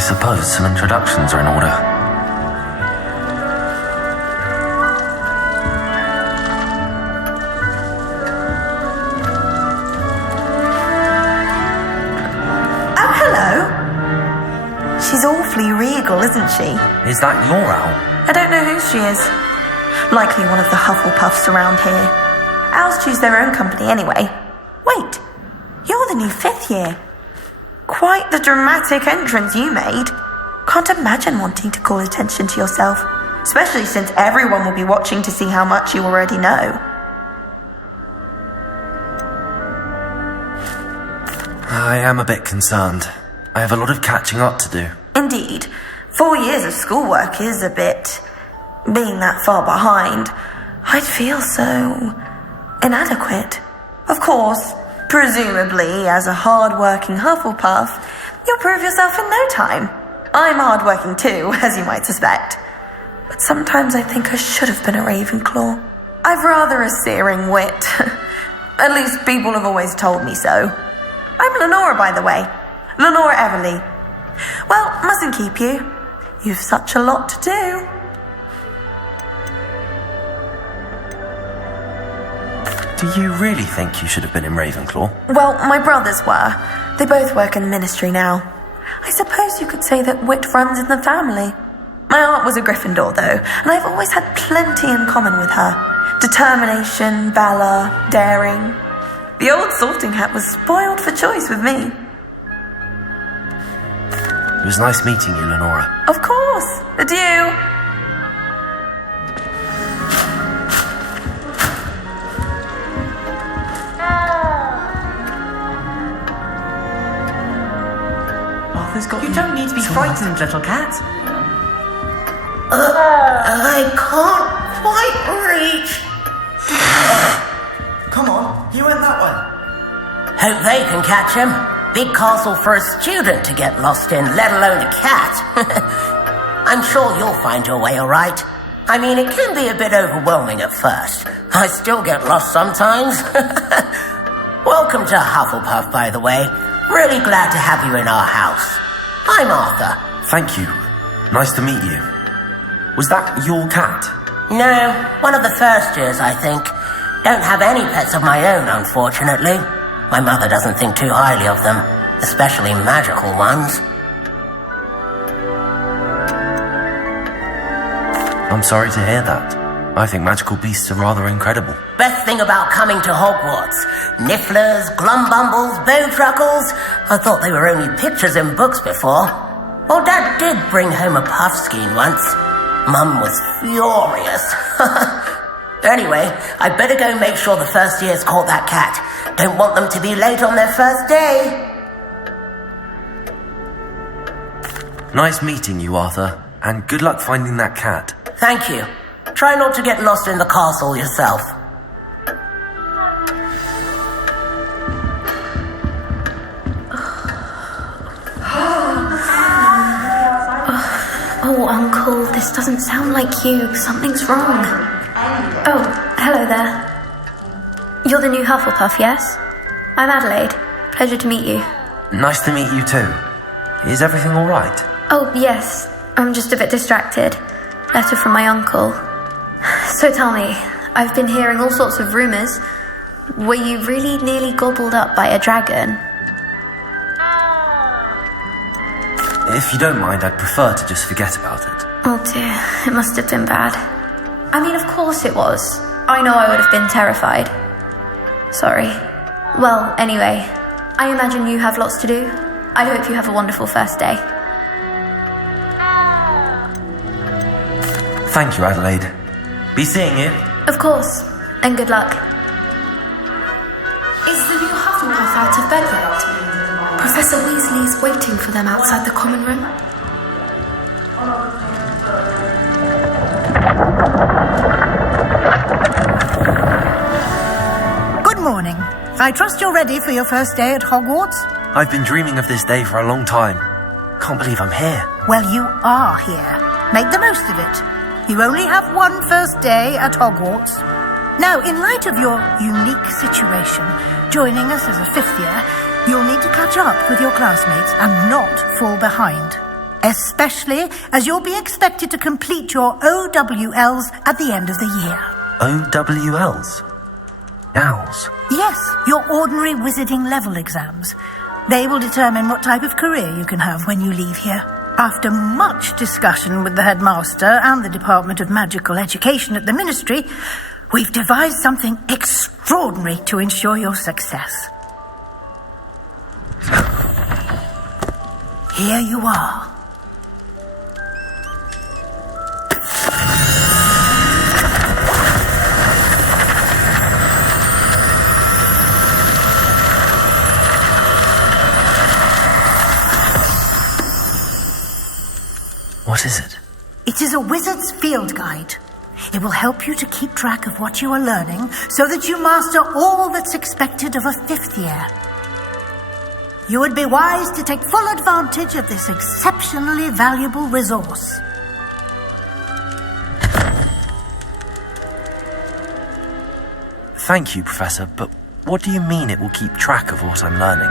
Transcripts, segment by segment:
suppose some introductions are in order. Oh, hello. She's awfully regal, isn't she? Is that your owl? I don't know who she is. Likely one of the Hufflepuffs around here. Owls choose their own company anyway. Wait, you're the new 5th year. Quite the dramatic entrance you made. Can't imagine wanting to call attention to yourself, especially since everyone will be watching to see how much you already know. I am a bit concerned. I have a lot of catching up to do. Indeed. 4 years of schoolwork is a bit... being that far behind, I'd feel so... inadequate. Of course, presumably, as a hard-working Hufflepuff, you'll prove yourself in no time. I'm hard-working too, as you might suspect. But sometimes I think I should have been a Ravenclaw. I've rather a searing wit. At least people have always told me so. I'm Lenora, by the way. Lenora Everly. Well, mustn't keep you. You've such a lot to do. Do you really think you should have been in Ravenclaw? Well, my brothers were. They both work in the ministry now. I suppose you could say that wit runs in the family. My aunt was a Gryffindor, though, and I've always had plenty in common with her. Determination, valor, daring. The old sorting hat was spoiled for choice with me. It was nice meeting you, Lenora. Of course. Adieu. You don't need to be frightened, little cat. I can't quite reach. Come on, you went that way. Hope they can catch him. Big castle for a student to get lost in, let alone a cat. I'm sure you'll find your way all right. I mean, it can be a bit overwhelming at first. I still get lost sometimes. Welcome to Hufflepuff, by the way. Really glad to have you in our house. I'm Arthur. Thank you. Nice to meet you. Was that your cat? No, one of the first years, I think. Don't have any pets of my own, unfortunately. My mother doesn't think too highly of them, especially magical ones. I'm sorry to hear that. I think magical beasts are rather incredible. Best thing about coming to Hogwarts. Nifflers, glumbumbles, bowtruckles. I thought they were only pictures in books before. Well, Dad did bring home a puffskein once. Mum was furious. Anyway, I'd better go make sure the first years caught that cat. Don't want them to be late on their first day. Nice meeting you, Arthur. And good luck finding that cat. Thank you. Try not to get lost in the castle yourself. Oh, Uncle, this doesn't sound like you. Something's wrong. Oh, hello there. You're the new Hufflepuff, yes? I'm Adelaide. Pleasure to meet you. Nice to meet you too. Is everything all right? Oh, yes. I'm just a bit distracted. Letter from my uncle. So tell me, I've been hearing all sorts of rumours. Were you really nearly gobbled up by a dragon? If you don't mind, I'd prefer to just forget about it. Oh dear, it must have been bad. I mean, of course it was. I know I would have been terrified. Sorry. Well, anyway, I imagine you have lots to do. I hope you have a wonderful first day. Thank you, Adelaide. Be seeing you. Of course, and good luck. Is the new Hufflepuff out of bed yet? Professor Weasley's waiting for them outside the common room. Good morning. I trust you're ready for your first day at Hogwarts? I've been dreaming of this day for a long time. Can't believe I'm here. Well, you are here. Make the most of it. You only have one first day at Hogwarts. Now, in light of your unique situation, joining us as a 5th year, you'll need to catch up with your classmates and not fall behind. especially as you'll be expected to complete your OWLs at the end of the year. OWLs? Owls? Yes, your ordinary wizarding level exams. They will determine what type of career you can have when you leave here. After much discussion with the headmaster and the Department of Magical Education at the Ministry, we've devised something extraordinary to ensure your success. Here you are. What is it? It is a wizard's field guide. It will help you to keep track of what you are learning so that you master all that's expected of a 5th year. You would be wise to take full advantage of this exceptionally valuable resource. Thank you, Professor, but what do you mean it will keep track of what I'm learning?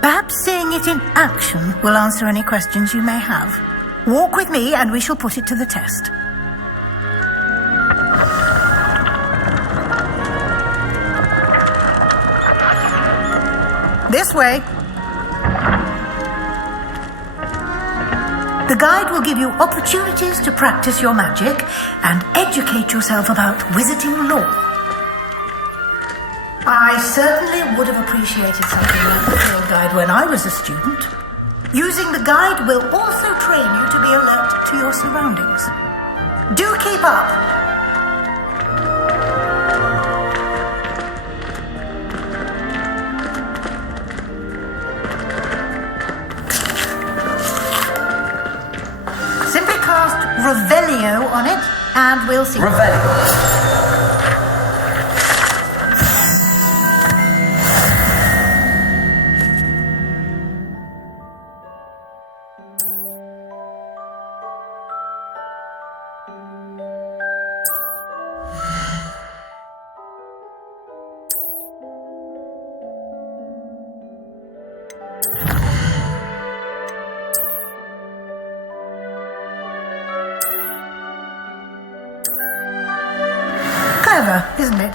Perhaps seeing it in action will answer any questions you may have. Walk with me and we shall put it to the test. This way. The guide will give you opportunities to practice your magic and educate yourself about wizarding lore. I certainly would have appreciated something like the field guide when I was a student. Using the guide will also train you to be alert to your surroundings. Do keep up! Simply cast Revelio on it, and we'll see. Revelio. Clever, isn't it?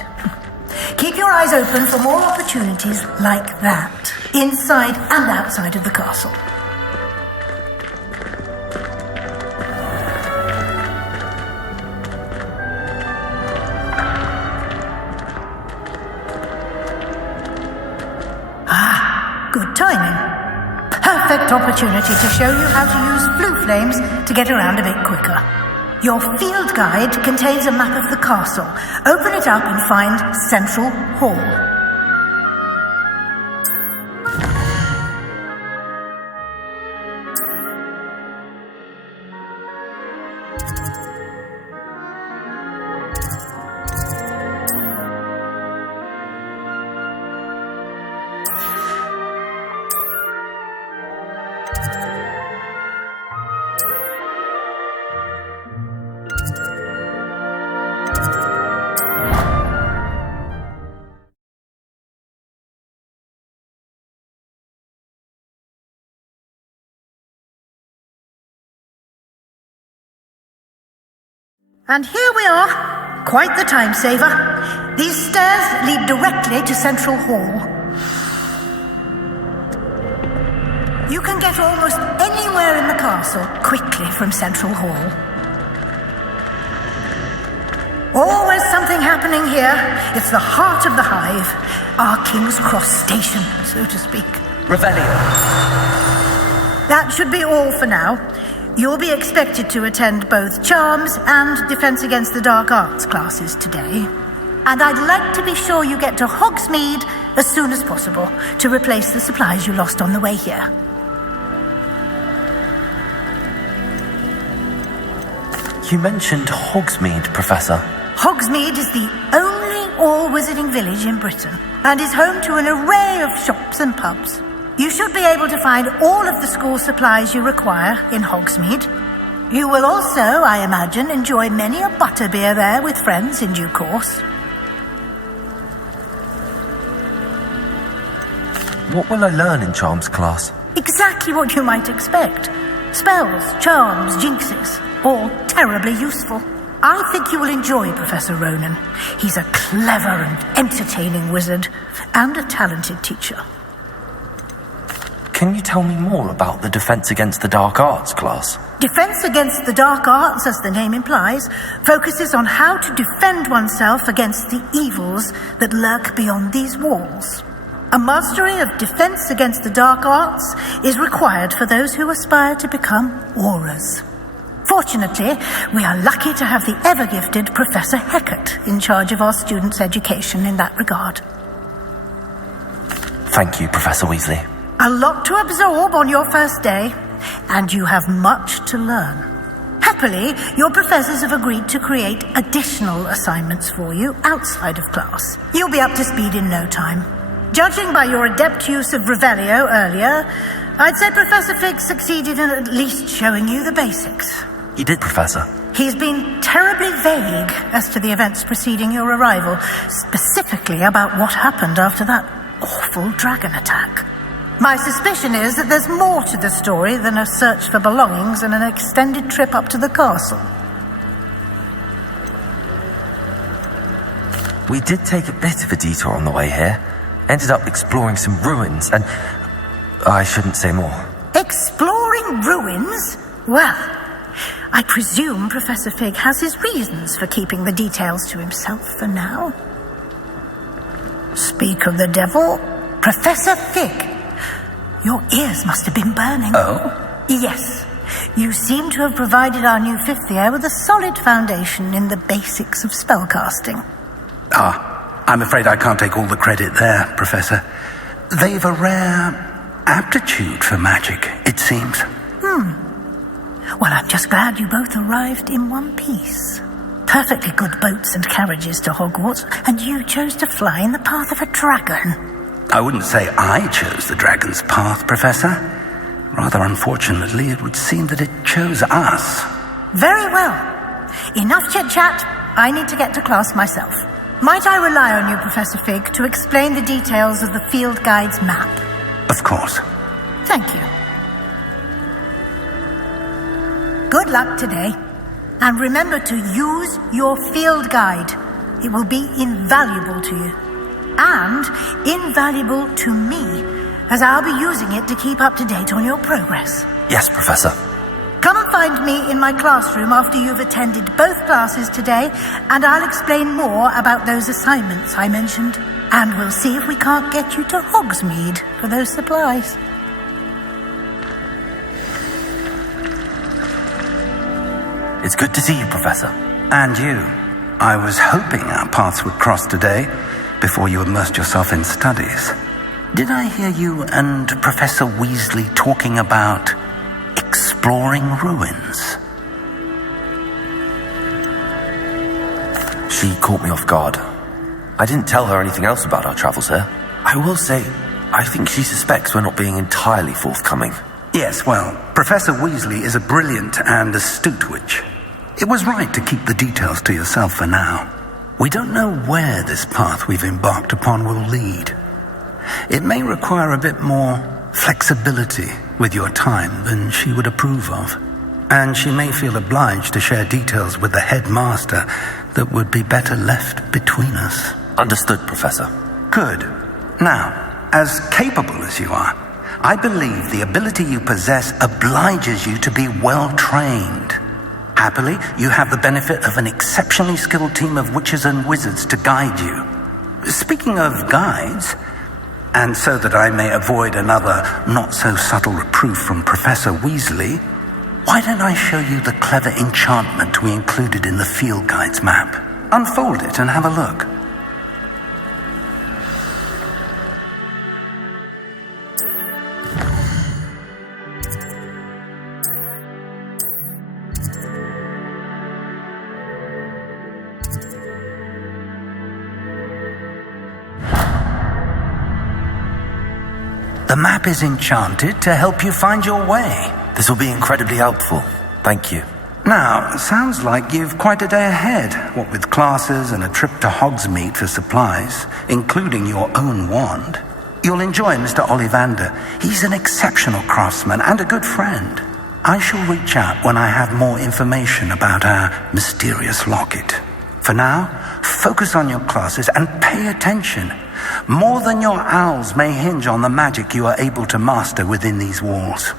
Keep your eyes open for more opportunities like that, inside and outside of the castle. Ah, good timing. Perfect opportunity to show you how to use blue flames to get around a bit quicker. Your field guide contains a map of the castle. Open it up and find Central Hall. And here we are. Quite the time saver. These stairs lead directly to Central Hall. You can get almost anywhere in the castle quickly from Central Hall. Always something happening here. It's the heart of the hive. Our King's Cross station, so to speak. Revelio. That should be all for now. You'll be expected to attend both Charms and Defense Against the Dark Arts classes today. And I'd like to be sure you get to Hogsmeade as soon as possible to replace the supplies you lost on the way here. You mentioned Hogsmeade, Professor. Hogsmeade is the only all-wizarding village in Britain and is home to an array of shops and pubs. You should be able to find all of the school supplies you require in Hogsmeade. You will also, I imagine, enjoy many a butterbeer there with friends in due course. What will I learn in Charms class? Exactly what you might expect. Spells, charms, jinxes, all terribly useful. I think you will enjoy Professor Ronan. He's a clever and entertaining wizard, and a talented teacher. Can you tell me more about the Defense Against the Dark Arts class? Defense Against the Dark Arts, as the name implies, focuses on how to defend oneself against the evils that lurk beyond these walls. A mastery of Defense Against the Dark Arts is required for those who aspire to become auras. Fortunately, we are lucky to have the ever-gifted Professor Heckert in charge of our students' education in that regard. Thank you, Professor Weasley. A lot to absorb on your first day, and you have much to learn. Happily, your professors have agreed to create additional assignments for you outside of class. You'll be up to speed in no time. Judging by your adept use of Revelio earlier, I'd say Professor Fig succeeded in at least showing you the basics. He did, Professor. He's been terribly vague as to the events preceding your arrival, specifically about what happened after that awful dragon attack. My suspicion is that there's more to the story than a search for belongings and an extended trip up to the castle. We did take a bit of a detour on the way here. Ended up exploring some ruins, and I shouldn't say more. Exploring ruins? Well, I presume Professor Fig has his reasons for keeping the details to himself for now. Speak of the devil, Professor Fig. Your ears must have been burning. Oh? Yes. You seem to have provided our new fifth year with a solid foundation in the basics of spellcasting. I'm afraid I can't take all the credit there, Professor. They've a rare aptitude for magic, it seems. Well, I'm just glad you both arrived in one piece. Perfectly good boats and carriages to Hogwarts, and you chose to fly in the path of a dragon. I wouldn't say I chose the dragon's path, Professor. Rather unfortunately, it would seem that it chose us. Very well. Enough chit-chat. I need to get to class myself. Might I rely on you, Professor Fig, to explain the details of the field guide's map? Of course. Thank you. Good luck today. And remember to use your field guide. It will be invaluable to you. And invaluable to me, as I'll be using it to keep up to date on your progress. Yes, Professor. Come and find me in my classroom after you've attended both classes today, and I'll explain more about those assignments I mentioned. And we'll see if we can't get you to Hogsmeade for those supplies. It's good to see you, Professor. And you. I was hoping our paths would cross today, before you immersed yourself in studies. Did I hear you and Professor Weasley talking about exploring ruins? She caught me off guard. I didn't tell her anything else about our travels here. I will say, I think she suspects we're not being entirely forthcoming. Yes, well, Professor Weasley is a brilliant and astute witch. It was right to keep the details to yourself for now. We don't know where this path we've embarked upon will lead. It may require a bit more flexibility with your time than she would approve of. And she may feel obliged to share details with the headmaster that would be better left between us. Understood, Professor. Good. Now, as capable as you are, I believe the ability you possess obliges you to be well trained. Happily, you have the benefit of an exceptionally skilled team of witches and wizards to guide you. Speaking of guides, and so that I may avoid another not-so-subtle reproof from Professor Weasley, why don't I show you the clever enchantment we included in the field guide's map? Unfold it and have a look. The map is enchanted to help you find your way. This will be incredibly helpful. Thank you. Now, sounds like you've quite a day ahead, what with classes and a trip to Hogsmeade for supplies, including your own wand. You'll enjoy Mr. Ollivander. He's an exceptional craftsman and a good friend. I shall reach out when I have more information about our mysterious locket. For now, focus on your classes and pay attention. More than your owls may hinge on the magic you are able to master within these walls.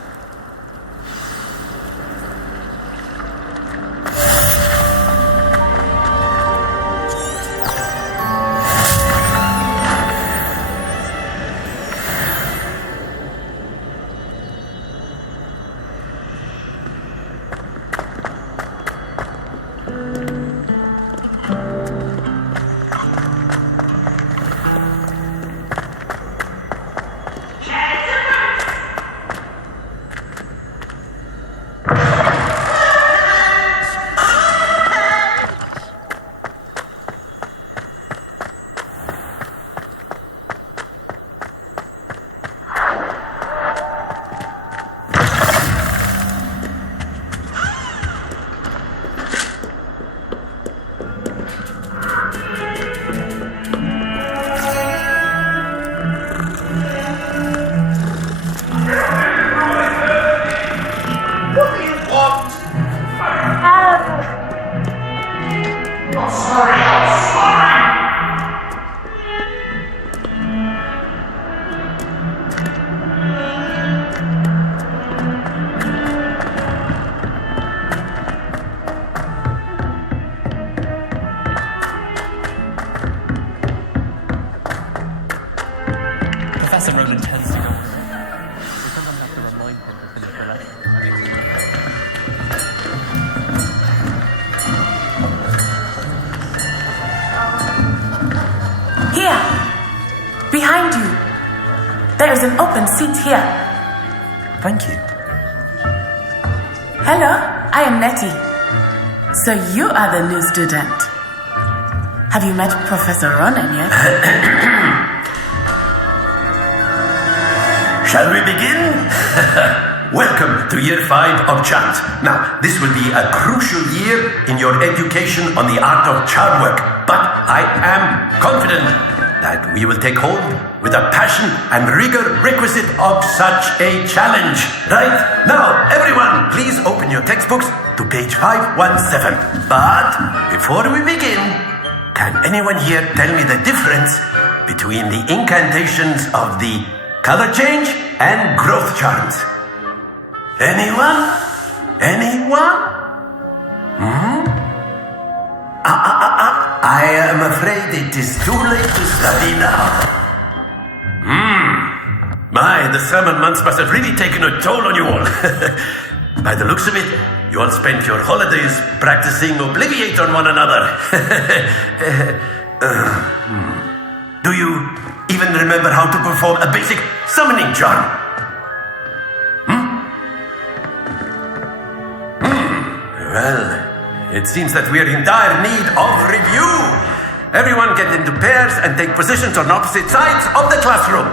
Professor Roman tends to go. We sometimes have to remind them to finish the lesson. Here! Behind you! There is an open seat here. Thank you. Hello, I am Nettie. So you are the new student. Have you met Professor Ronan yet? Shall we begin? Welcome to Year 5 of Chant. Now, this will be a crucial year in your education on the art of charm work, but I am confident that we will take hold with the passion and rigor requisite of such a challenge. Right? Now, everyone, please open your textbooks to page 517. But before we begin, can anyone here tell me the difference between the incantations of the color change and growth charms? Anyone? Anyone? I am afraid it is too late to study now. My, the summer months must have really taken a toll on you all. By the looks of it, you all spent your holidays practicing Obliviate on one another. Do you even remember how to perform a basic summoning charm? Well, it seems that we are in dire need of review. Everyone get into pairs and take positions on opposite sides of the classroom.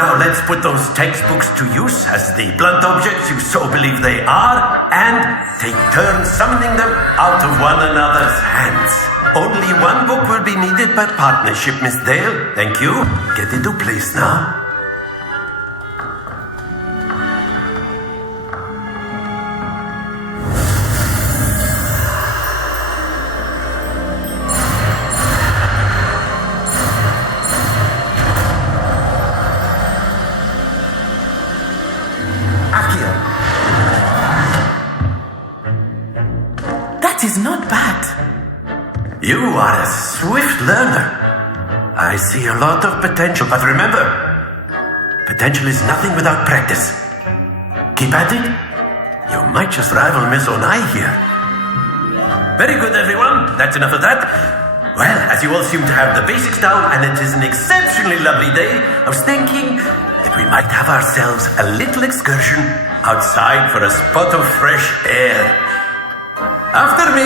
Now let's put those textbooks to use as the blunt objects you so believe they are, and take turns summoning them out of one another's hands. Only one book will be needed per partnership, Miss Dale. Thank you. Get into place now. That is not bad. You are a swift learner. I see a lot of potential, but remember, potential is nothing without practice. Keep at it. You might just rival Miss Onai here. Very good, everyone. That's enough of that. Well, as you all seem to have the basics down, and it is an exceptionally lovely day, I was thinking that we might have ourselves a little excursion outside for a spot of fresh air. After me.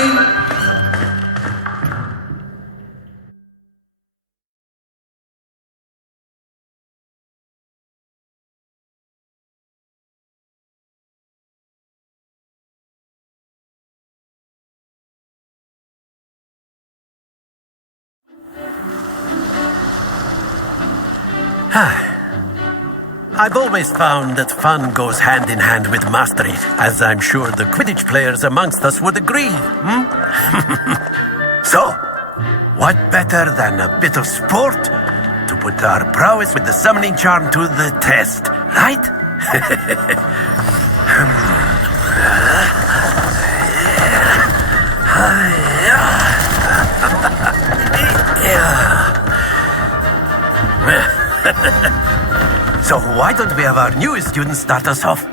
I've always found that fun goes hand in hand with mastery, as I'm sure the Quidditch players amongst us would agree. So, what better than a bit of sport to put our prowess with the summoning charm to the test, right? So why don't we have our newest student start us off?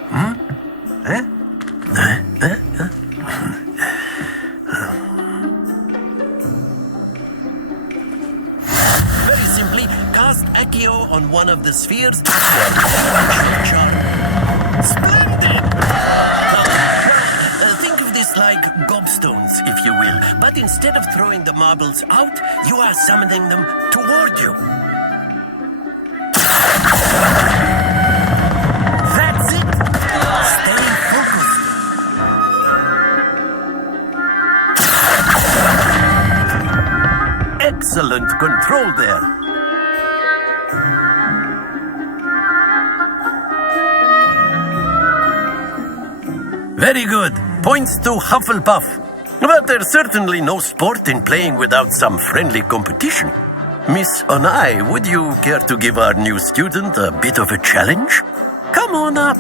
Very simply, cast Accio on one of the spheres. Splendid! Think of this like gobstones, if you will. But instead of throwing the marbles out, you are summoning them toward you. That's it! Stay focused. Excellent control there. Very good. Points to Hufflepuff. But there's certainly no sport in playing without some friendly competition. Miss Onai, would you care to give our new student a bit of a challenge? Come on up.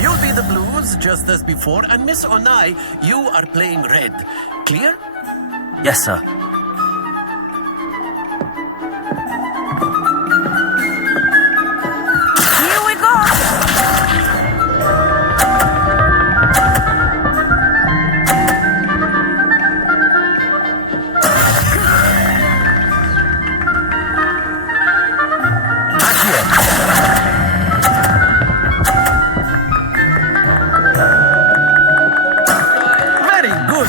You'll be the blues, just as before, and Miss Onai, you are playing red. Clear? Yes, sir. Here we go! Very good.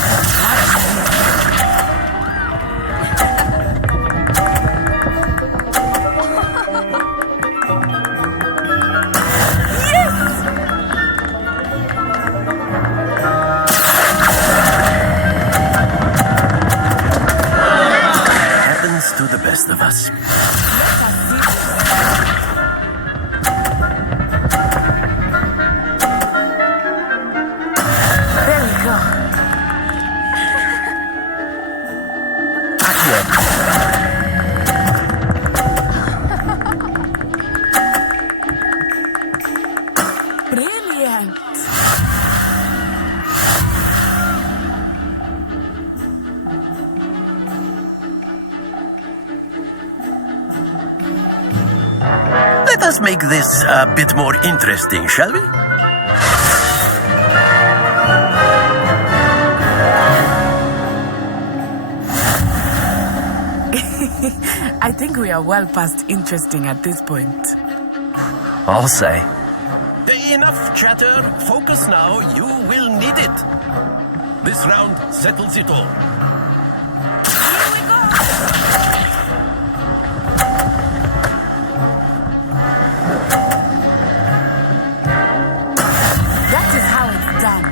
Happens to the best of us. There we go. Brilliant. Let us make this a bit more interesting, shall we? I think we are well past interesting at this point. I'll say. Enough chatter. Focus now. You will need it. This round settles it all. That is how it's done.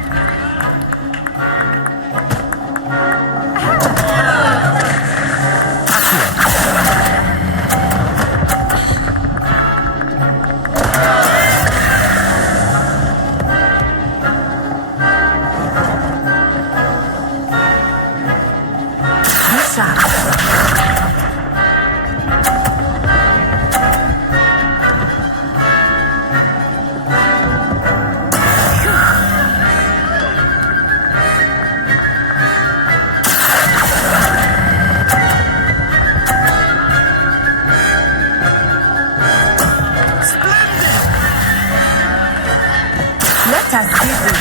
Let us see this.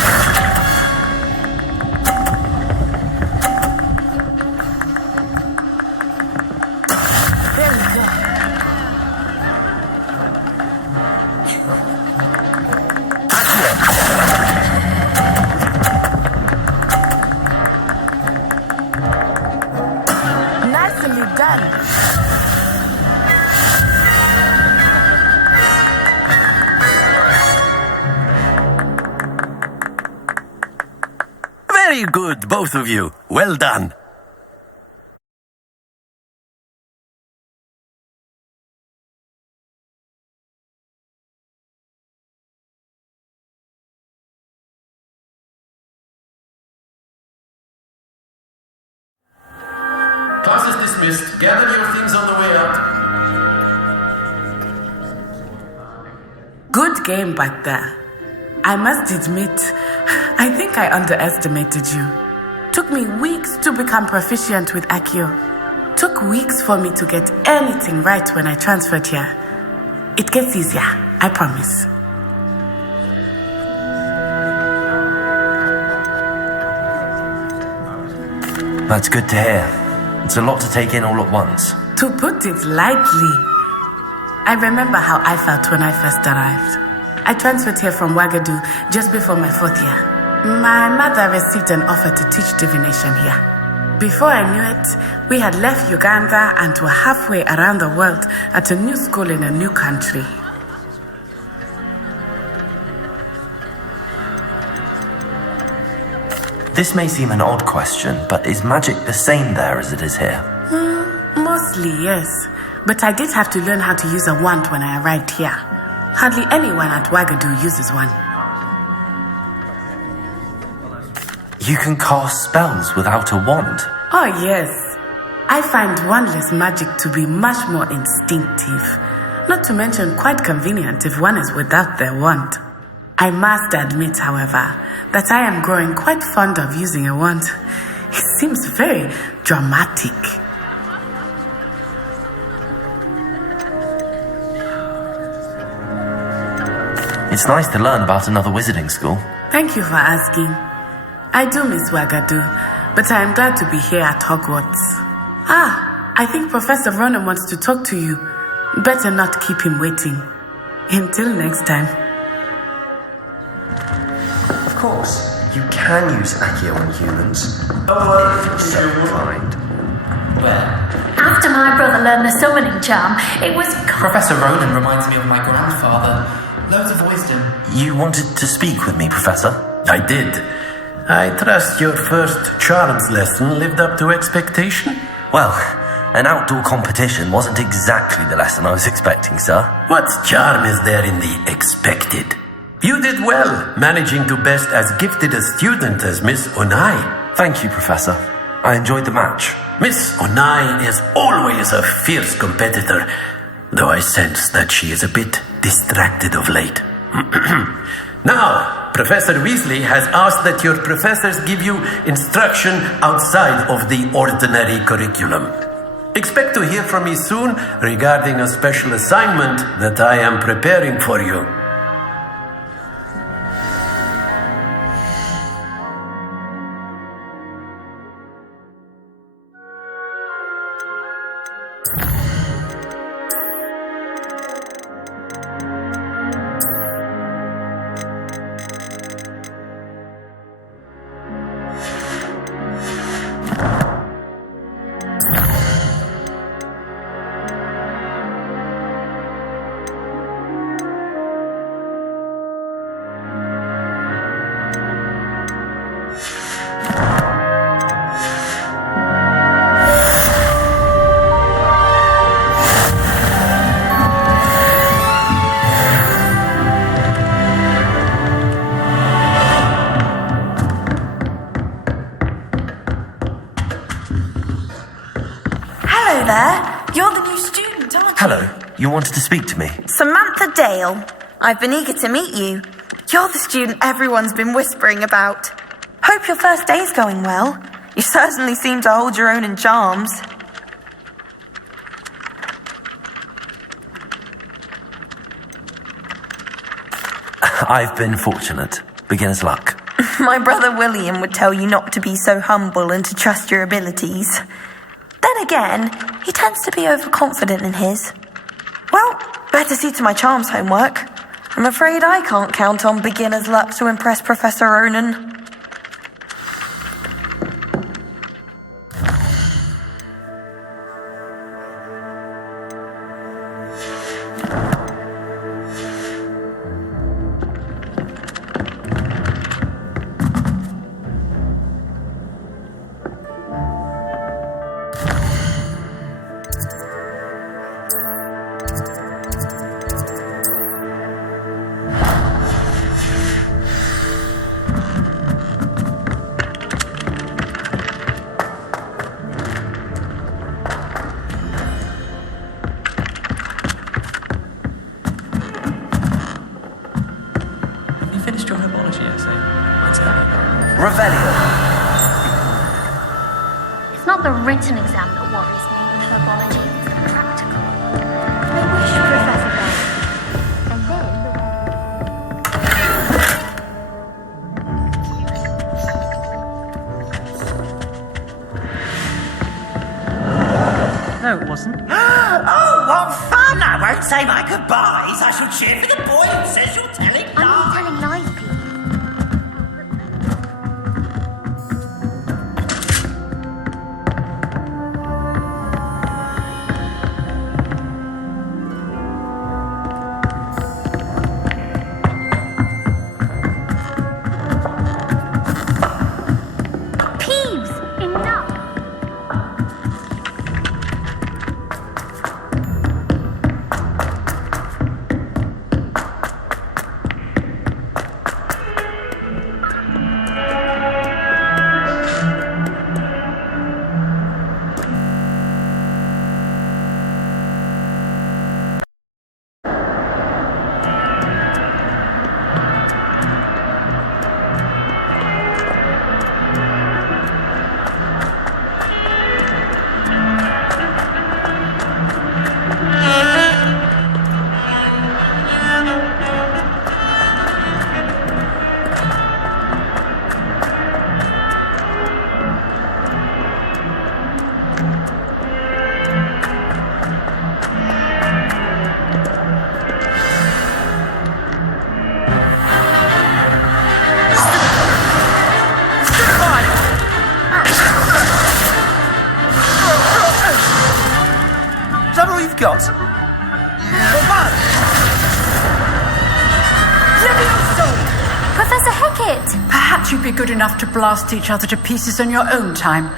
There we go. Nicely done. Very good, both of you. Well done. Class is dismissed. Gather your things on the way out. Good game back there. I must admit, I think I underestimated you. Took me weeks to become proficient with Accio. Took weeks for me to get anything right when I transferred here. It gets easier, I promise. That's good to hear. It's a lot to take in all at once. To put it lightly, I remember how I felt when I first arrived. I transferred here from Ouagadougou just before my 4th year. My mother received an offer to teach divination here. Before I knew it, we had left Uganda and were halfway around the world at a new school in a new country. This may seem an odd question, but is magic the same there as it is here? Mostly, yes. But I did have to learn how to use a wand when I arrived here. Hardly anyone at Ouagadougou uses one. You can cast spells without a wand. Oh, yes. I find wandless magic to be much more instinctive. Not to mention quite convenient if one is without their wand. I must admit, however, that I am growing quite fond of using a wand. It seems very dramatic. It's nice to learn about another wizarding school. Thank you for asking. I do miss Ouagadougou, but I am glad to be here at Hogwarts. I think Professor Ronan wants to talk to you. Better not keep him waiting. Until next time. Of course, you can use Accio on humans. If you're so inclined. After my brother learned the summoning charm, it was... Professor Ronan reminds me of my grandfather. Loads of wisdom. You wanted to speak with me, Professor? I did. I trust your first charms lesson lived up to expectation? Well, an outdoor competition wasn't exactly the lesson I was expecting, sir. What charm is there in the expected? You did well, managing to best as gifted a student as Miss Onai. Thank you, Professor. I enjoyed the match. Miss Onai is always a fierce competitor, though I sense that she is a bit distracted of late. Now, Professor Weasley has asked that your professors give you instruction outside of the ordinary curriculum. Expect to hear from me soon regarding a special assignment that I am preparing for you. You're the new student, aren't you? Hello. You wanted to speak to me? Samantha Dale. I've been eager to meet you. You're the student everyone's been whispering about. Hope your first day's going well. You certainly seem to hold your own in charms. I've been fortunate. Beginner's luck. My brother William would tell you not to be so humble and to trust your abilities. Then again, he tends to be overconfident in his. Well, better see to my charms homework. I'm afraid I can't count on beginner's luck to impress Professor Ronan. Revelio. It's not the written exam that worries me with herbology, it's the practical. I wish Professor Bell. And then No, it wasn't. Oh, what fun! I won't say my goodbyes. I shall cheer for the boy who says you're telling lies. I'm not telling lies, Pete. Peeves! Enough! Is that all you've got? Professor Hecat! Perhaps you'd be good enough to blast each other to pieces on your own time.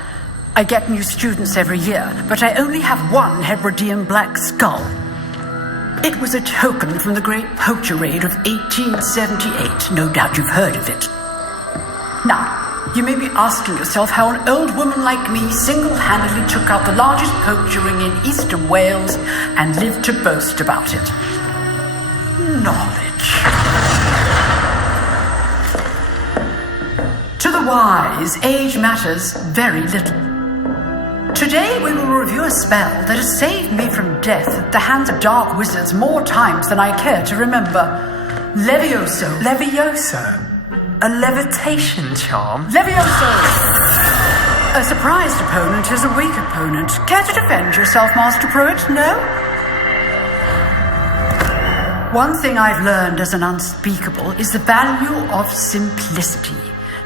I get new students every year, but I only have one Hebridean black skull. It was a token from the Great Poacher Raid of 1878. No doubt you've heard of it. Now, you may be asking yourself how an old woman like me single-handedly took out the largest poacher ring in eastern Wales and lived to boast about it. Knowledge. To the wise, age matters very little. Today we will review a spell that has saved me from death at the hands of dark wizards more times than I care to remember. Levioso. Levioso? A levitation charm? Levioso! A surprised opponent is a weak opponent. Care to defend yourself, Master Pruitt? No? One thing I've learned as an unspeakable is the value of simplicity,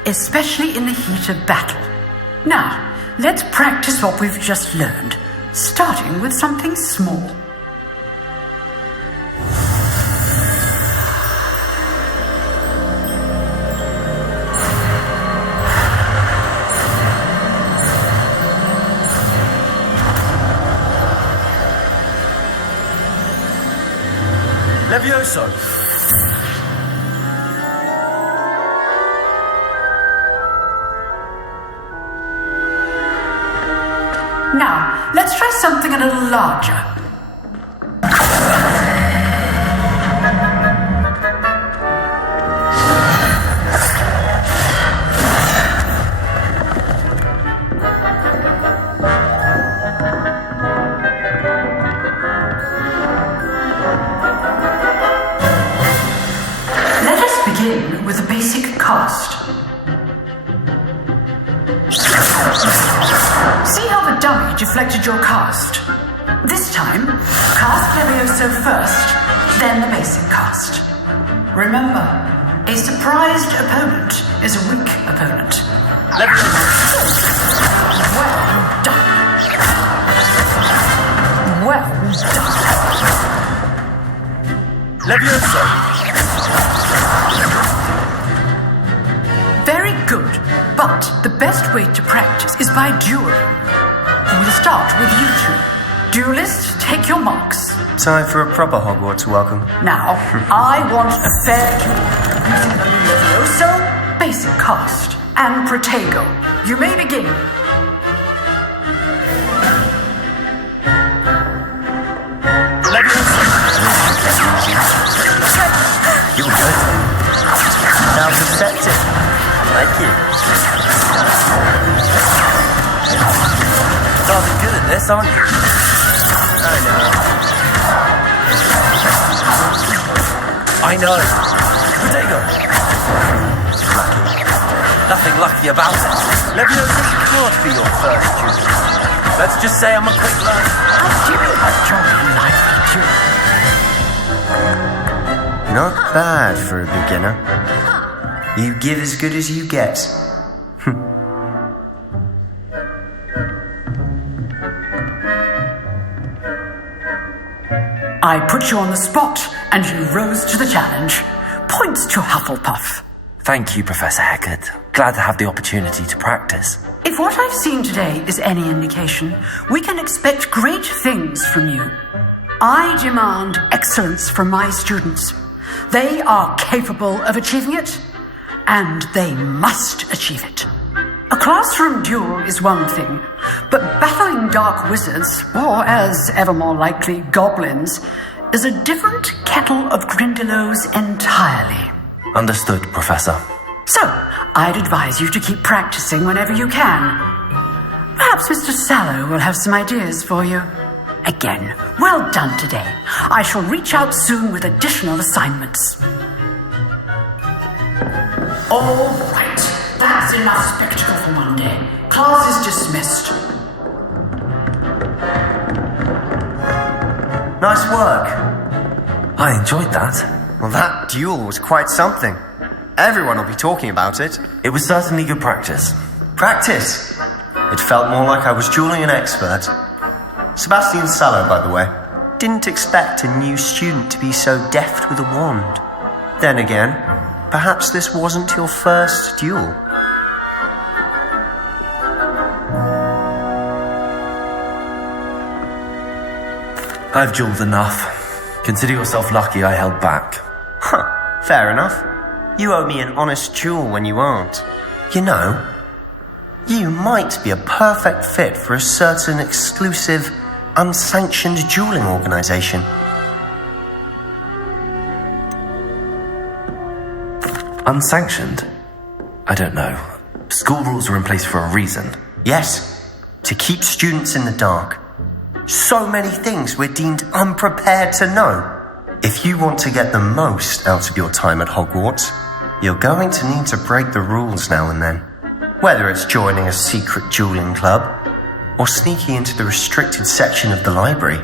especially in the heat of battle. Now, let's practice what we've just learned, starting with something small. Levioso. Now, let's try something a little larger. Let us begin with a basic cast. See how the dummy deflected your cast? This time, cast Levioso first, then the basic cast. Remember, a surprised opponent is a weak opponent. Levioso. Well done. Well done. Levioso. Very good, but the best way to practice is by dueling. We'll start with you two. Duelists, take your marks. Time for a proper Hogwarts welcome. Now, I want a fair duel using only Levioso, basic cast, and Protego. You may begin. You're good. Now perceptive. Thank you. rather good at this, aren't you? I know. Potato. Nothing lucky about it. Leviosa can't be your first duel. Let's just say I'm a quick learner. I'll give you a jolly lively duel. Not bad for a beginner. You give as good as you get. I put you on the spot, and you rose to the challenge. Points to Hufflepuff. Thank you, Professor Heckert. Glad to have the opportunity to practice. If what I've seen today is any indication, we can expect great things from you. I demand excellence from my students. They are capable of achieving it, and they must achieve it. A classroom duel is one thing, but battling dark wizards, or as ever more likely, goblins, is a different kettle of Grindylows entirely. Understood, Professor. So, I'd advise you to keep practicing whenever you can. Perhaps Mr. Sallow will have some ideas for you. Again, well done today. I shall reach out soon with additional assignments. All right, that's enough spectacle for one day. Class is dismissed. Nice work. I enjoyed that. Well, that duel was quite something. Everyone will be talking about it. It was certainly good practice. Practice? It felt more like I was dueling an expert. Sebastian Sallow, by the way, didn't expect a new student to be so deft with a wand. Then again, perhaps this wasn't your first duel. I've dueled enough. Consider yourself lucky I held back. Huh, fair enough. You owe me an honest duel when you aren't. You know, you might be a perfect fit for a certain exclusive, unsanctioned dueling organization. Unsanctioned? I don't know. School rules are in place for a reason. Yes, to keep students in the dark. So many things we're deemed unprepared to know. If you want to get the most out of your time at Hogwarts, you're going to need to break the rules now and then. Whether it's joining a secret dueling club or sneaking into the restricted section of the library,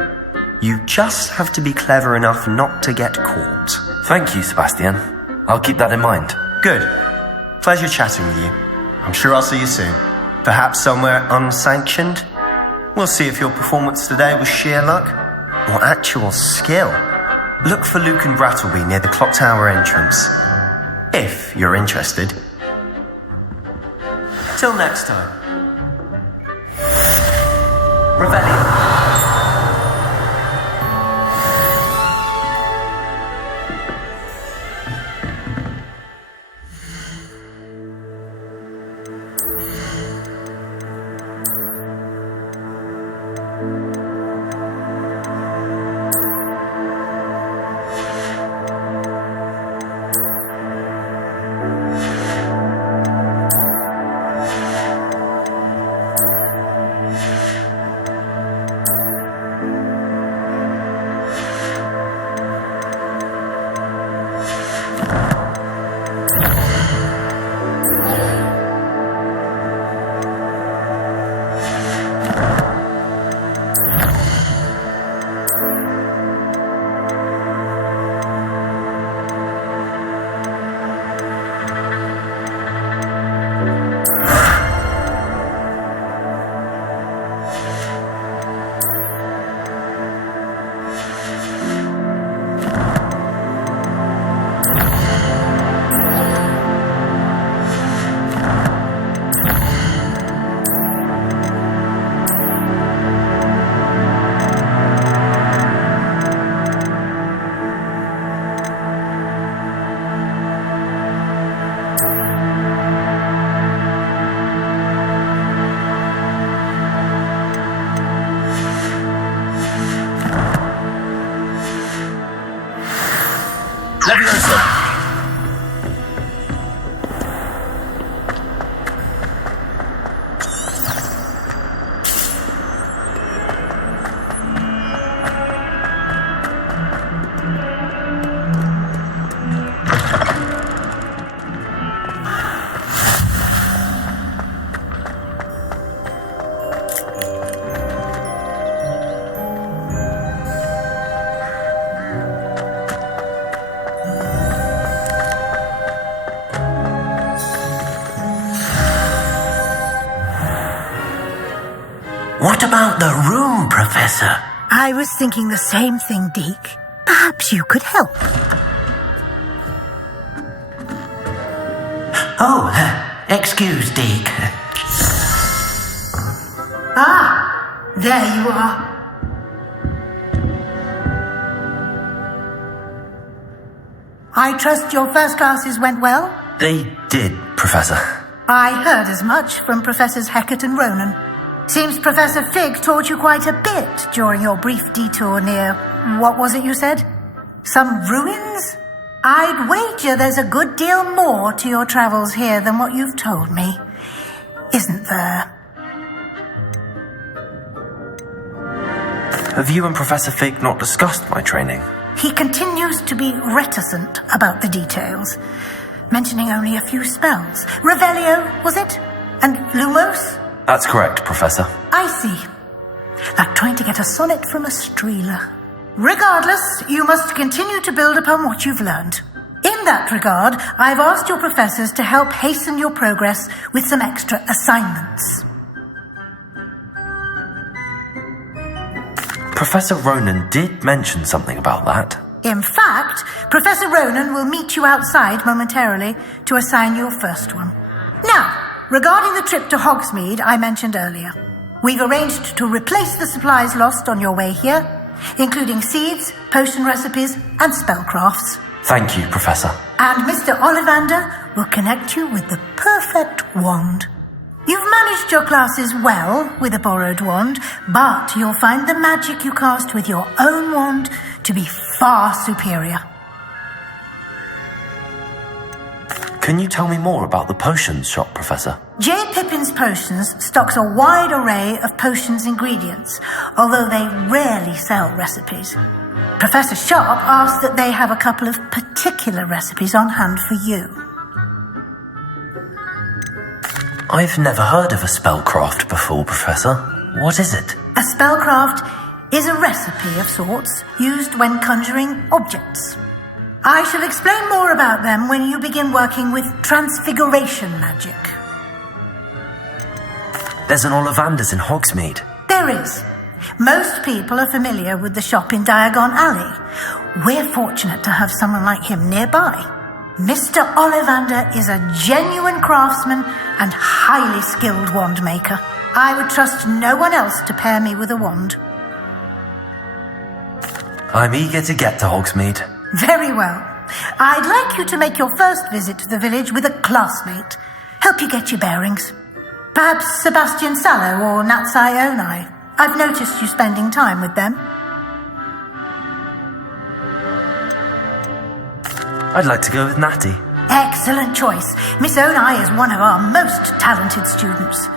you just have to be clever enough not to get caught. Thank you, Sebastian. I'll keep that in mind. Good. Pleasure chatting with you. I'm sure I'll see you soon. Perhaps somewhere unsanctioned? We'll see if your performance today was sheer luck or actual skill. Look for Luke and Brattleby near the clock tower entrance. If you're interested. Till next time. Revelio. What about the room, Professor? I was thinking the same thing, Deke. Perhaps you could help. Oh, excuse, Deke. Ah, there you are. I trust your first classes went well? They did, Professor. I heard as much from Professors Hecat and Ronan. Seems Professor Fig taught you quite a bit during your brief detour near... what was it you said? Some ruins? I'd wager there's a good deal more to your travels here than what you've told me. Isn't there? Have you and Professor Fig not discussed my training? He continues to be reticent about the details, mentioning only a few spells. Revelio, was it? And Lumos? That's correct, Professor. I see. Like trying to get a sonnet from a streeler. Regardless, you must continue to build upon what you've learned. In that regard, I've asked your professors to help hasten your progress with some extra assignments. Professor Ronan did mention something about that. In fact, Professor Ronan will meet you outside momentarily to assign your first one. Now, regarding the trip to Hogsmeade I mentioned earlier, we've arranged to replace the supplies lost on your way here, including seeds, potion recipes, and spellcrafts. Thank you, Professor. And Mr. Ollivander will connect you with the perfect wand. You've managed your classes well with a borrowed wand, but you'll find the magic you cast with your own wand to be far superior. Can you tell me more about the potions shop, Professor? J. Pippin's Potions stocks a wide array of potions ingredients, although they rarely sell recipes. Professor Sharp asked that they have a couple of particular recipes on hand for you. I've never heard of a spellcraft before, Professor. What is it? A spellcraft is a recipe of sorts used when conjuring objects. I shall explain more about them when you begin working with transfiguration magic. There's an Ollivander's in Hogsmeade. There is. Most people are familiar with the shop in Diagon Alley. We're fortunate to have someone like him nearby. Mr. Ollivander is a genuine craftsman and highly skilled wand maker. I would trust no one else to pair me with a wand. I'm eager to get to Hogsmeade. Very well. I'd like you to make your first visit to the village with a classmate. Help you get your bearings. Perhaps Sebastian Sallow or Natsai Onai. I've noticed you spending time with them. I'd like to go with Natty. Excellent choice. Miss Onai is one of our most talented students.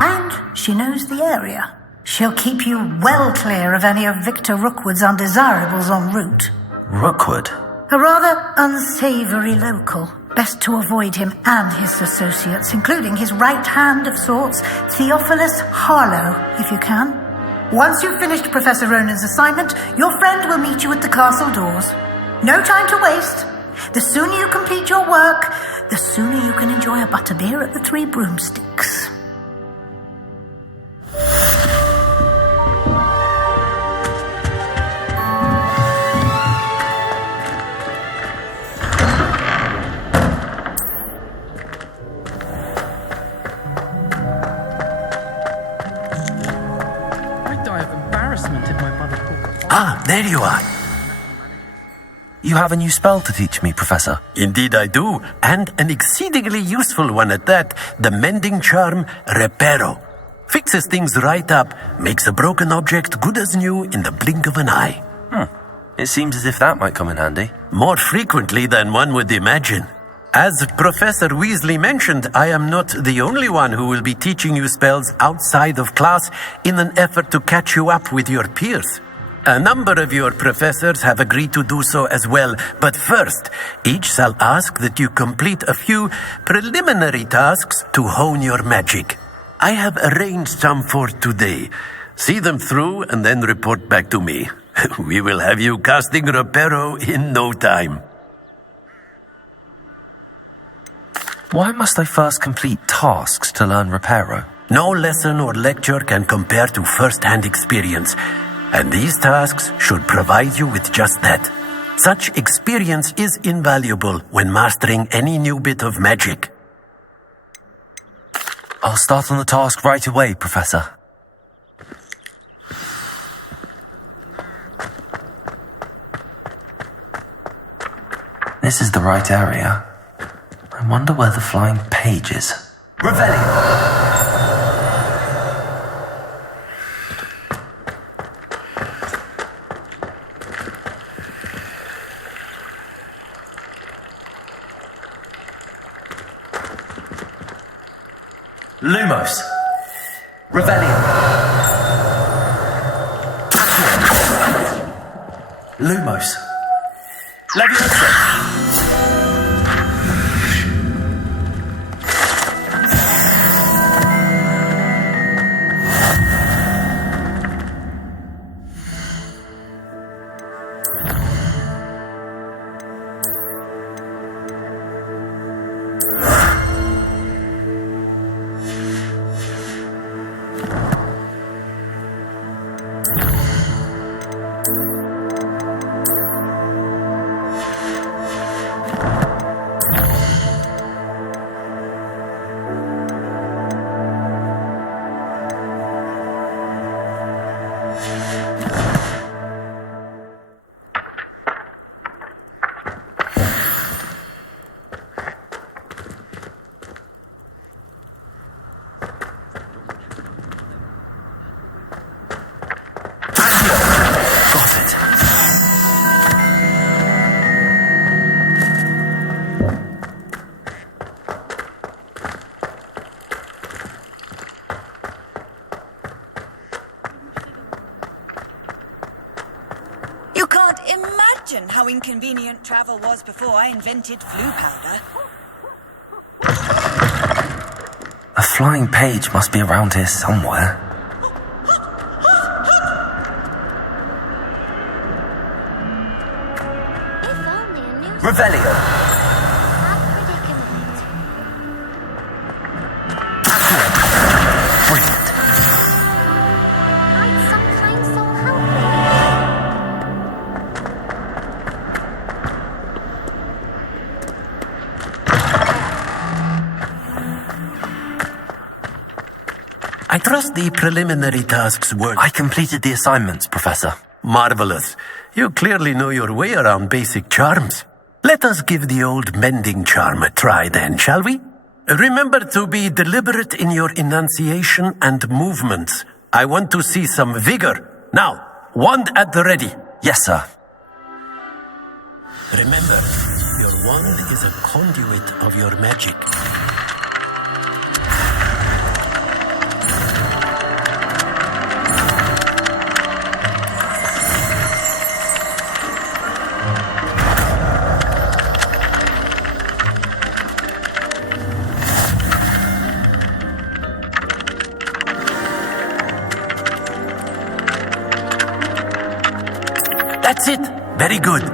And she knows the area. She'll keep you well clear of any of Victor Rookwood's undesirables en route. Rookwood? A rather unsavoury local. Best to avoid him and his associates, including his right hand of sorts, Theophilus Harlow, if you can. Once you've finished Professor Ronan's assignment, your friend will meet you at the castle doors. No time to waste. The sooner you complete your work, the sooner you can enjoy a butterbeer at the Three Broomsticks. I'd die of embarrassment if my mother called. Ah, there you are. You have a new spell to teach me, Professor. Indeed I do, and an exceedingly useful one at that, the mending charm Reparo. Fixes things right up, makes a broken object good as new in the blink of an eye. It seems as if that might come in handy. More frequently than one would imagine. As Professor Weasley mentioned, I am not the only one who will be teaching you spells outside of class in an effort to catch you up with your peers. A number of your professors have agreed to do so as well, but first, each shall ask that you complete a few preliminary tasks to hone your magic. I have arranged some for today. See them through and then report back to me. We will have you casting Reparo in no time. Why must I first complete tasks to learn Reparo? No lesson or lecture can compare to first-hand experience, and these tasks should provide you with just that. Such experience is invaluable when mastering any new bit of magic. I'll start on the task right away, Professor. This is the right area. I wonder where the flying page is. Revelio! Lumos. Revelio. Lumos. Leviosa. How inconvenient travel was before I invented flu powder. A flying page must be around here somewhere. Revelio. I trust the preliminary tasks were... I completed the assignments, Professor. Marvelous. You clearly know your way around basic charms. Let us give the old mending charm a try then, shall we? Remember to be deliberate in your enunciation and movements. I want to see some vigor. Now, wand at the ready. Yes, sir. Remember, your wand is a conduit of your magic. That's it. Very good.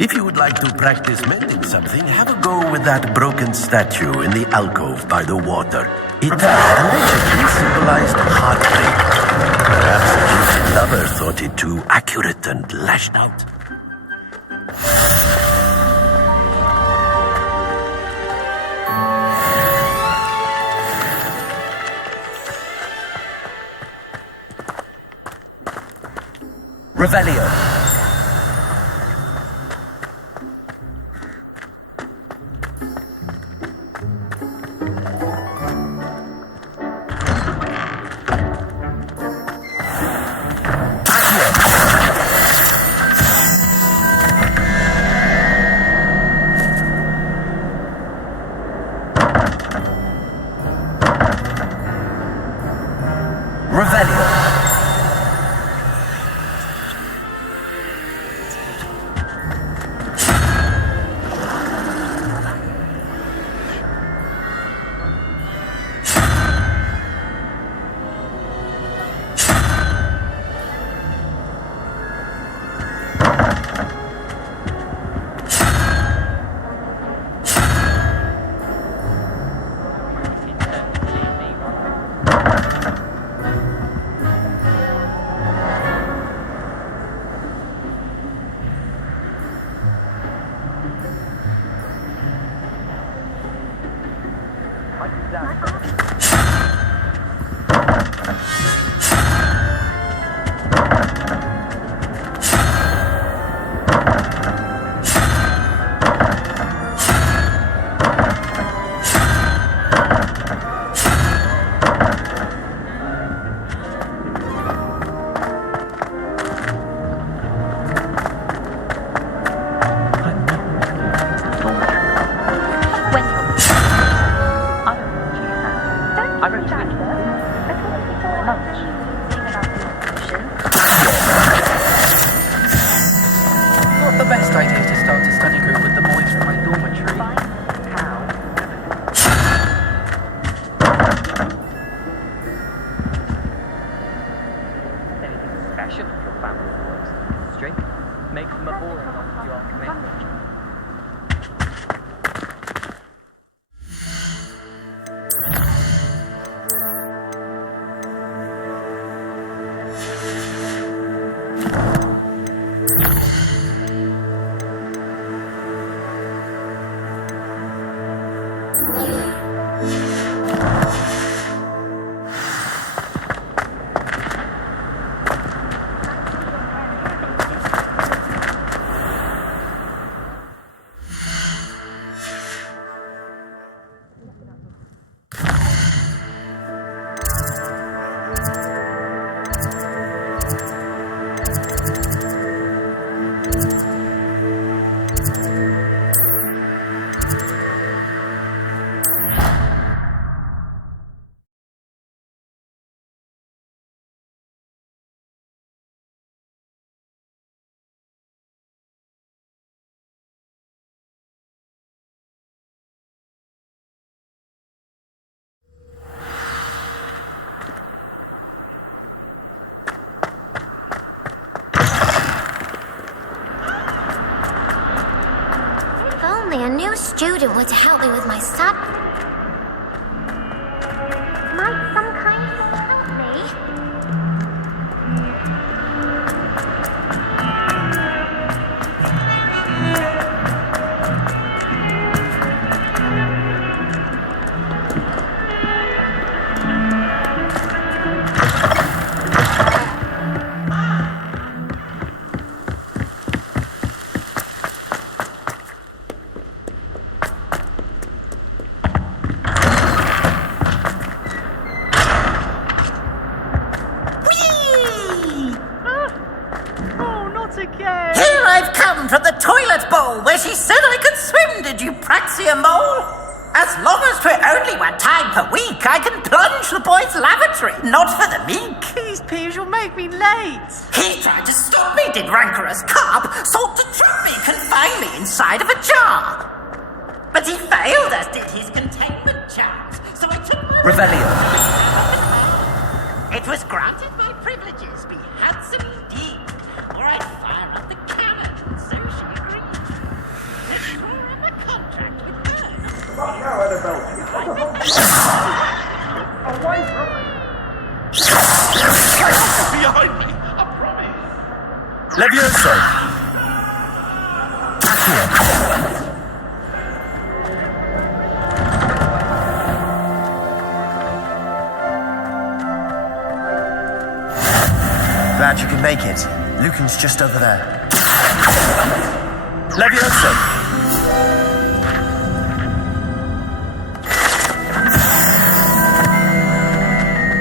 If you would like to practice mending something, have a go with that broken statue in the alcove by the water. It allegedly symbolized heartbreak. Perhaps the guilty lover thought it too accurate and lashed out. Revelio. tradition of your family's history makes them a boring lot you are committed. A new student were to help me with my sub. Might some kind of help me? Here I've come from the toilet bowl where she said I could swim, did you praxia mole? As long as 'twere only 1 time per week, I can plunge the boys' lavatory, not for the meek. These peas will make me late. He tried to stop me, did rancorous carp, sought to trap me, confine me inside of a jar. But he failed, as did his containment charms, so I took my... Revelio. It was granted my privileges, be handsome indeed, or I'd fire up the cannon, so she agreed. Let's draw up a contract with her. Away from me! Behind me! I promise! Levioso! Glad you could make it. Lucan's just over there. Levioso!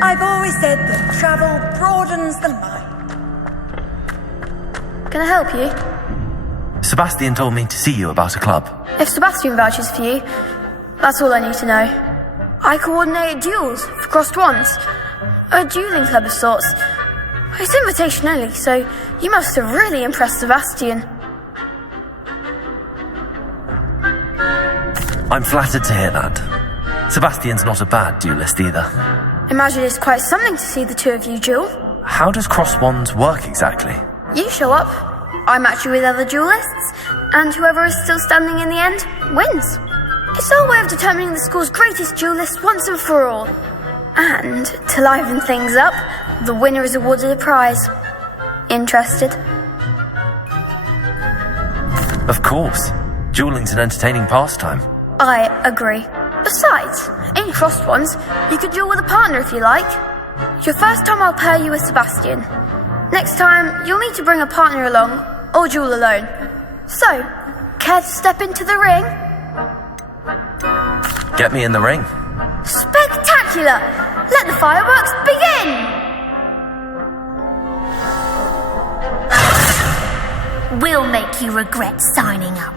I've always said that travel broadens the mind. Can I help you? Sebastian told me to see you about a club. If Sebastian vouches for you, that's all I need to know. I coordinate duels for crossed wands. A dueling club of sorts. It's invitation only, so you must have really impressed Sebastian. I'm flattered to hear that. Sebastian's not a bad duelist either. Imagine it's quite something to see the two of you duel. How does cross wands work exactly? You show up, I match you with other duelists, and whoever is still standing in the end wins. It's our way of determining the school's greatest duelist once and for all. And, to liven things up, the winner is awarded a prize. Interested? Of course. Dueling's an entertaining pastime. I agree. Besides, in crossed ones, you could duel with a partner if you like. Your first time I'll pair you with Sebastian. Next time, you'll need to bring a partner along, or duel alone. So, care to step into the ring? Get me in the ring. Spectacular! Let the fireworks begin! We'll make you regret signing up.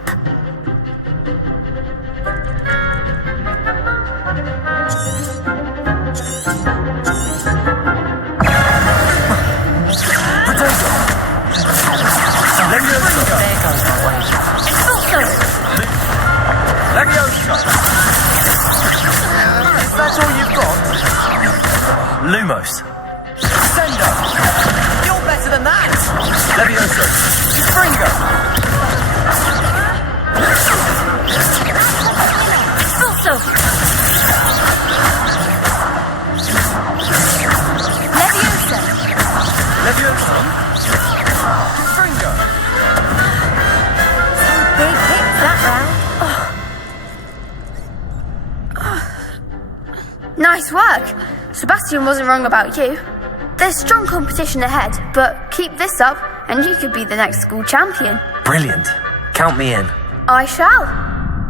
That's all you've got? Lumos. Sendo! You're better than that! Fringo! Some big hits that round. Nice work. Sebastian wasn't wrong about you. There's strong competition ahead, but keep this up and you could be the next school champion. Brilliant. Count me in. I shall.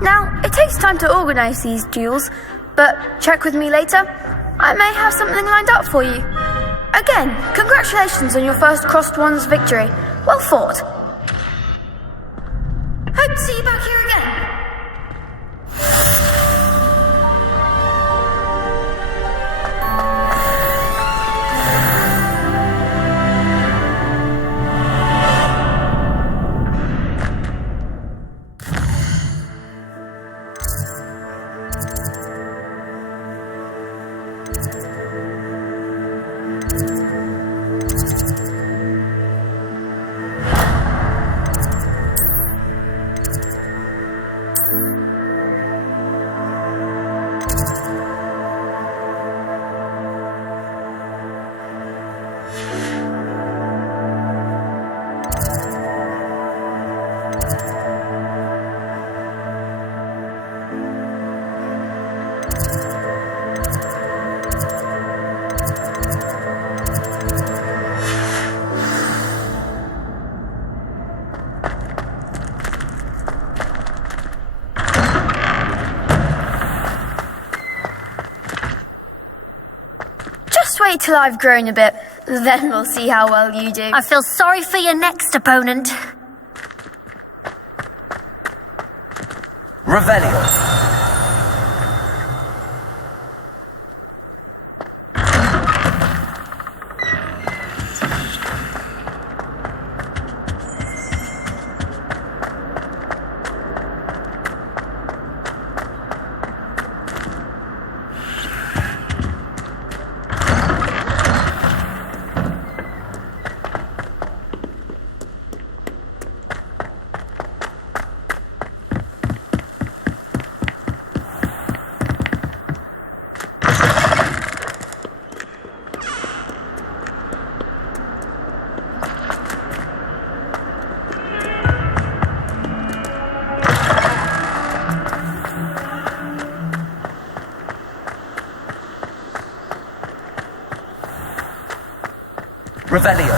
Now, it takes time to organise these duels, but check with me later. I may have something lined up for you. Again, congratulations on your first Crossed Ones victory. Well fought. Hope to see you back here again. Wait till I've grown a bit, then we'll see how well you do. I feel sorry for your next opponent. Revelio. Revelio.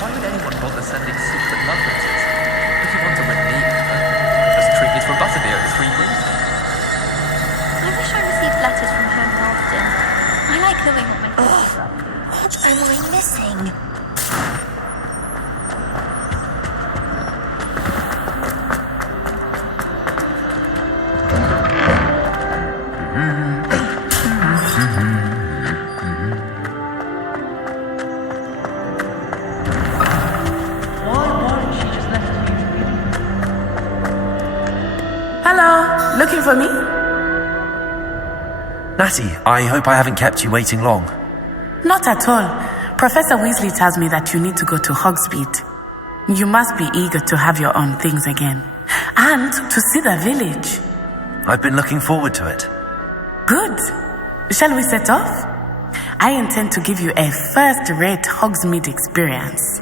Why would anyone bother sending secret love letters? If you want to win me, just treat me to a butterbeer this weekend. I wish I received letters from her more often. I like knowing what my thoughts are. What am I missing? Hello, looking for me? Natty, I hope I haven't kept you waiting long. Not at all. Professor Weasley tells me that you need to go to Hogsmeade. You must be eager to have your own things again. And to see the village. I've been looking forward to it. Good. Shall we set off? I intend to give you a first-rate Hogsmeade experience.